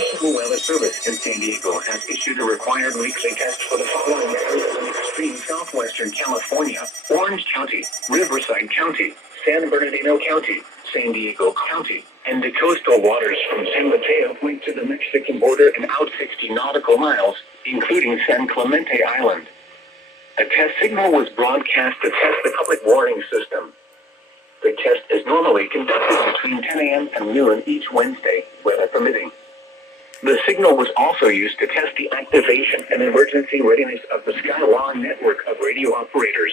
National Weather Service in San Diego has issued a required weekly test for the following areas in extreme southwestern California: Orange County, Riverside County, San Bernardino County, San Diego County, and the coastal waters from San Mateo Point to the Mexican border and out 60 nautical miles, including San Clemente Island. A test signal was broadcast to test the public warning system. The test is normally conducted between 10 a.m. and noon each Wednesday, weather permitting. The signal was also used to test the activation and emergency readiness of the Skywalk network of radio operators.